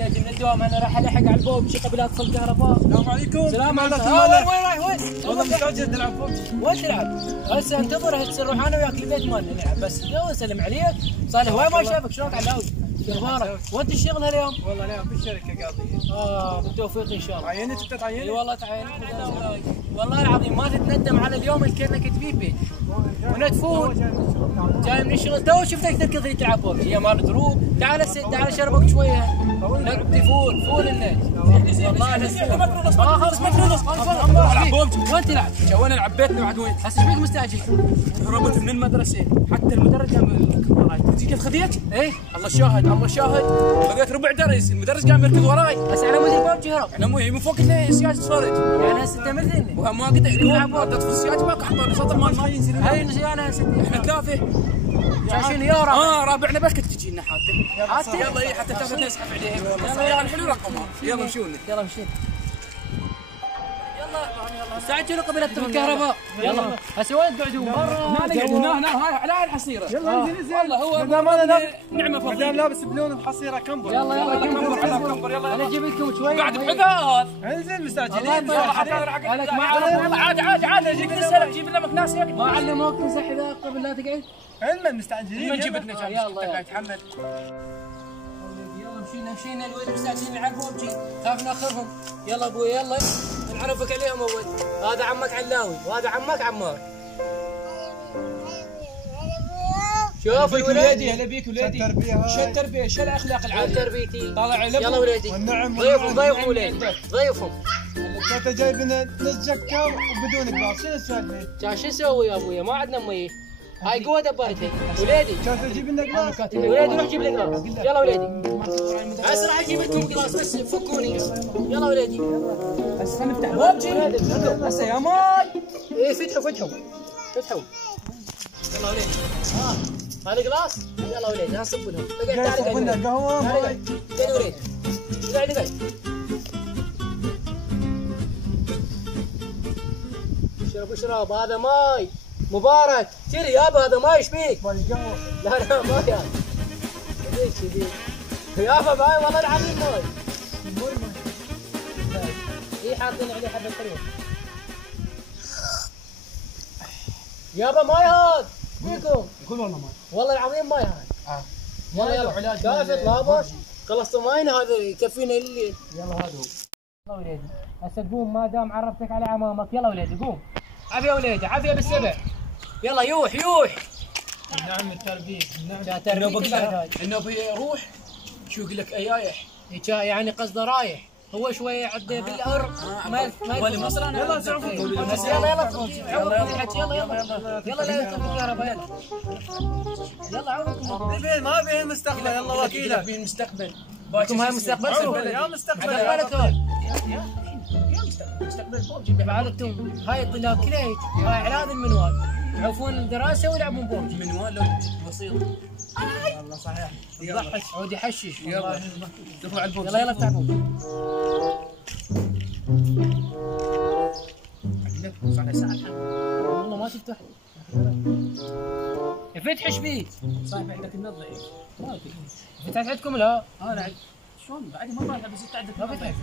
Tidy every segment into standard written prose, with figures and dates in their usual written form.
عليك من الدوام، انا راح الحق على البوبجي قبل ادخل الكهرباء. السلام عليكم. السلام عليكم. وين رايح وين؟ والله مستعجل نلعب بوبجي. وين تلعب؟ هسه انتظر هسه نروح انا وياك البيت مالنا نلعب، بس لو اسلم عليك صار لي هواي ما شافك. شلونك علاوي؟ شو اخبارك؟ وانت الشغل هاليوم؟ والله اليوم في الشركه قاضيه. بالتوفيق ان شاء الله. عينت انت تعينت؟ اي والله تعينت. والله العظيم ما تتندم على اليوم اللي كنا كاتبين بيك ونتفون. جاي من الشغل تو شفتك تركض لي تلعب بوبجي يا مال دروب. تعال شربك شويه نقضي فول النت. والله ما خلص العب بوبجي. وين تلعب؟ وانا العب بيتنا بعد وين؟ هسه ايش بيك مستعجل؟ هربت من المدرسه حتى المدرس قام كيف خذيت؟ ايه الله شاهد الله شاهد. خذيت ربع درس المدرس قام يركض وراي. هسه على مود البوبجي هرب. انا مو من فوق السياج تتفرج. يعني هسه انت مثلني. ما قدر حطيت في السياج ماكو حطوني سطر ما ينزل. هاي النسيانه هسه احنا ثلاثه. شاشين يا ربع. رابعنا بس كنت تجي لنا حتى. يلا اي حتى تاخذ نسحب عليهم. يلا الحلو رقمها. يلا مشونا. يلا مشينا. يلا استعجلوا قبل ادخل الكهرباء. يلا هسه وين تقعدون؟ برا. هنا هاي على الحصيره. يلا انزل والله هو نعمه فضيله. مدام لابس بلون الحصيره كمبر. يلا كمبر على كمبر. يلا انا اجيب لكم شوي. قاعد بحذاء. انزل مستعجلين. لك ما عادي اجيب لنا جيب لنا مكناس يا ما علموك تمسح حذاء قبل لا تقعد؟ علما مستعجلين. ما نجيب لنا يلا يتحمل. يلا مشينا الولد مستعجلين نلعب بوبجي. خاف ناخذهم. يلا ابوي يلا نعرفك عليهم اول. هذا عمك علاوي وهذا عمك عمار. شوف الولد. هلا بيك وليدي. شو التربيه شو الاخلاق العاليه. تربيتي. طالع علم. يلا وليدي. ضيفهم وليدي ضيفهم. انت جايب لنا نص جكه وبدون قلاص شنو السالفه؟ كان شو نسوي يا ابويا ما عندنا ميه. هاي قوه دبرتك وليدي. كان تجيب لنا قلاص. وليدي روح جيب لي قلاص. يلا وليدي. هسه راح اجيب لكم قلاص بس فكوني. يلا وليدي. هسه خلينا نفتح بوبجي. هسه يا ماي. ايه فتحوا. يلا وليدي. هذا قلاص. يلا وليدي هنصب لهم. تعال قهوه. قاعد وليدي. قاعد. اشرب هذا ماي مبارك. شري يابا هذا ماي ايش بيك؟ لا ما يا شديد يابا ماي والله العظيم ماي. اي حاطين عليه حبه حلوه يابا ماي هذا فيكم. يقول والله ما. والله العظيم ماي هذا. يلا كافت لابس خلصتوا ماينا هذا يكفينا الليل. يلا هذا هو. يلا وليدي هسه قوم ما دام عرفتك على عمامك. يلا وليدي قوم. عافيه وليدي عافيه بالسبع. يلا يوح. نعم التربيه. نعم تربيه. انه بيروح شو يقول لك ايايح. يعني قصده رايح هو شويه عده بالارض ما يلا يلا لا يطلع الكهرباء. يلا عوض ما بيه المستقبل. يلا وكيله في المستقبل. باكم هاي مستقبل يا مستقبل. مستقبل بوبجي. بعدكم هاي الطلاب كلها هيك. هاي اعلان المنوال يعرفون الدراسه ويلعبون بوبجي. منوال لو بسيط. والله صحيح. يضحك عود يحشش. يلا دخلوا على البوبجي. يلا افتح بوبجي. صار له ساعه. والله ما تفتح. فتح ايش فيه؟ صاحب عندك النت ضعيف. ما في. فتحت عندكم لا؟ انا شلون بعد ما طالع بس انت عندك ما فتحت.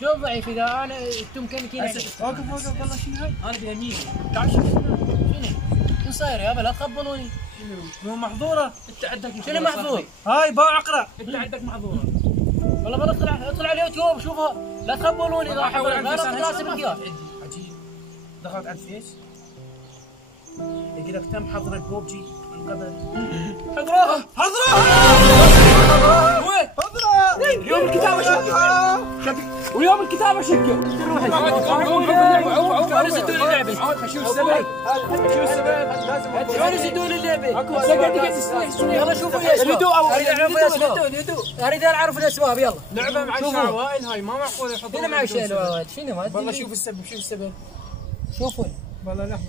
شلون ضعيف اذا انا انتم مكنكين؟ وقف والله شنو هاي؟ انا بيمين. تعال شوف شنو صاير يابا لا تخبلوني. مو محظوره. انت عندك شنو محظور؟ هاي باع اقرا. انت عندك معذوره. والله ما اطلع على اليوتيوب شوفها لا تخبلوني. لا احاول انا راسي بالخيار. عجيب. دخلت على الفيس يقول لك تم حظر البوبجي من قبل. حضروها وين؟ حضره. اليوم الكتابه شكل ويوم الكتابه شكل. وين يزدون اللعبه؟ شو السبب؟ وين يزدون اللعبه؟ يلا شوفوا الاسباب. اريد اعرف الاسباب. يلا لعبه مع الشعوائل هاي ما معقوله يحطون. هنا مع الشعوائل شنو ما والله شوف السبب. شوفوا والله لحظه.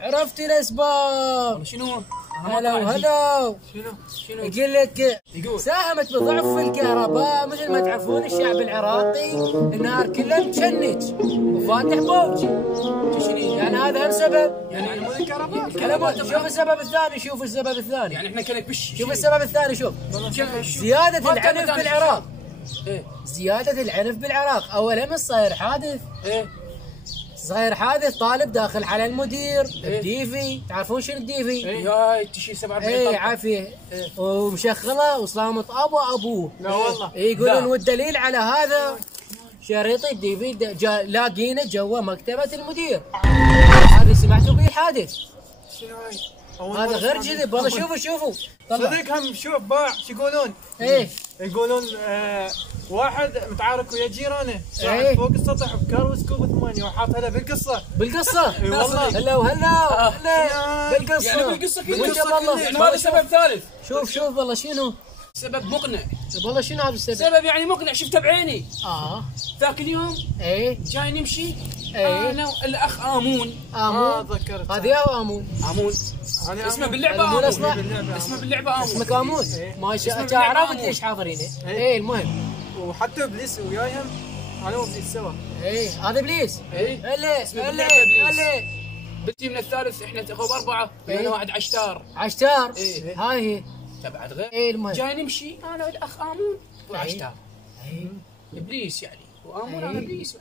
عرفت الاسباب. شنو؟ هلا وهلا. شنو؟ يقول لك يقول ساهمت بضعف في الكهرباء. مثل ما تعرفون الشعب العراقي النهار كله مشنج وفاتح بوج. يعني هذا هم سبب. يعني مو الكهرباء. شوف السبب الثاني. شوف السبب الثاني. يعني احنا كلك بش. شوف السبب الثاني. شوف زيادة العنف بالعراق. ايه زيادة العنف بالعراق. أول أمس صاير حادث. ايه صاير حادث طالب داخل على المدير الديفي. تعرفون شنو الديفي؟ يا تشيل 47 ايه طلقة. عافية. ومشخلة وصامت أبوه. لا والله. يقولون والدليل على هذا شريط الديفي لاقينه جوا مكتبة المدير. هذا سمعتوا به حادث. شنو هاي؟ هذا غير كذب. والله شوفوا طلع. صديق هم شوف باع شو يقولون؟ ايه يقولون واحد متعارك ويا جيرانه إيه. فوق السطح بكار وسكوب 8 وحاط هذا بالقصه. بالقصة. اي والله. هلا وهلا. هلا بالقصة. يعني بالقصة كلها. وانت والله. يعني هذا سبب ثالث. شوف والله شنو. سبب مقنع. والله شنو هذا السبب؟ سبب يعني مقنع شفته بعيني. ذاك اليوم ايه جاي نمشي إيه. انا والاخ امون. ذكرت هذه يا امون. اسمه باللعبه مو امون. الأسماء. اسمه باللعبه امون. اسمك امون. ما اسمه شاء باللعبة تعرف آمون. ليش حاضرين. ايه المهم. وحتى ابليس وياهم انا وابليس سوا. ايه هذا ابليس. ايه هلا اسمه هلا باللعبة إبليس. هلا. بالتيم الثالث احنا اخو اربعه إيه. وانا واحد عشتار. عشتار. إيه. هاي هي. تبعد غير. ايه المهم. جاي نمشي انا والاخ امون وعشتار. إيه. ابليس يعني وامون إيه. انا ابليس.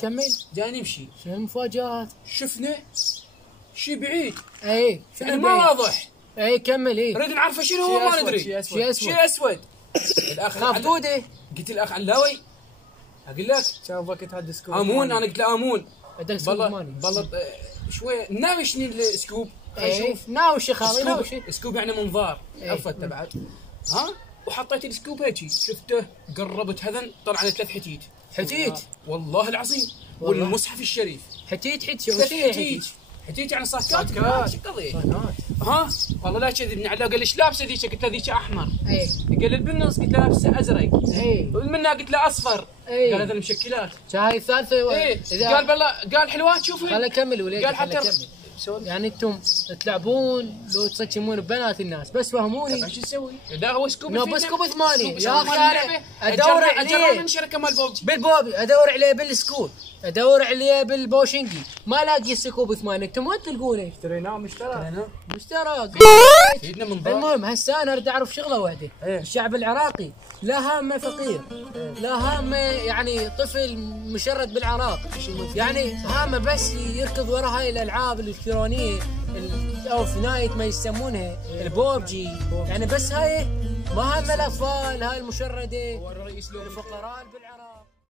كمل. جاي نمشي شنو المفاجآت؟ شفنا شي بعيد ايه يعني ما واضح. ايه كمل. ايه نريد نعرفه شنو هو ما ندري. شيء اسود. شيء اسود. الاخ خافوده. قلت الاخ علاوي اقول لك شافك تهدي سكوب امون. انا قلت له امون بدك والله شويه ناوشني السكوب. ايه ناوش خالي ناوش. سكوب يعني منظار. إيه. عرفت تبعت ها. وحطيت السكوب هيك شفته قربت هذن طلع لي 3 حتيت. والله العظيم. والله. والمصحف الشريف حتيت شو 3 شيء حتيت. حتيت يعني صكات. صكات. شو القضيه؟ ها والله لا كذبني على. قال ليش لابسه ذيك؟ قلت له ذيك احمر. ايه قال لي بالنص. قلت له لابسه ازرق. ايه ومنها قلت له اصفر. إيه. قال هذا المشكلات. هاي الثالثة. ايه قال بالله قال حلوات شوفي. خليني اكمل وليدي. قال حتى خليني أكمل. يعني انتم تلعبون لو تصكمون ببنات الناس بس فهموني. شو نسوي؟ اذا هو سكوب نو بس سكوب 8 يا اخي انا ادور اجرب عليه من شركه مال بوبجي. بالبوبي. ادور عليه بالسكوب. ادور عليه بالبوشنجي. ما الاقي السكوب 8. انتم وين تلقونه؟ اشتريناه مشترى. مشترى. سيدنا من ضار. المهم هسه انا اريد اعرف شغله واحده. إيه. الشعب العراقي لا هامه فقير. لا هامه يعني طفل مشرد بالعراق. يعني هامه بس يركض وراء هاي الالعاب الالكترونيه او في نايت ما يسمونها البوبجي. يعني بس هاي ما هم الاطفال هاي المشرده الفقراء بالعراق.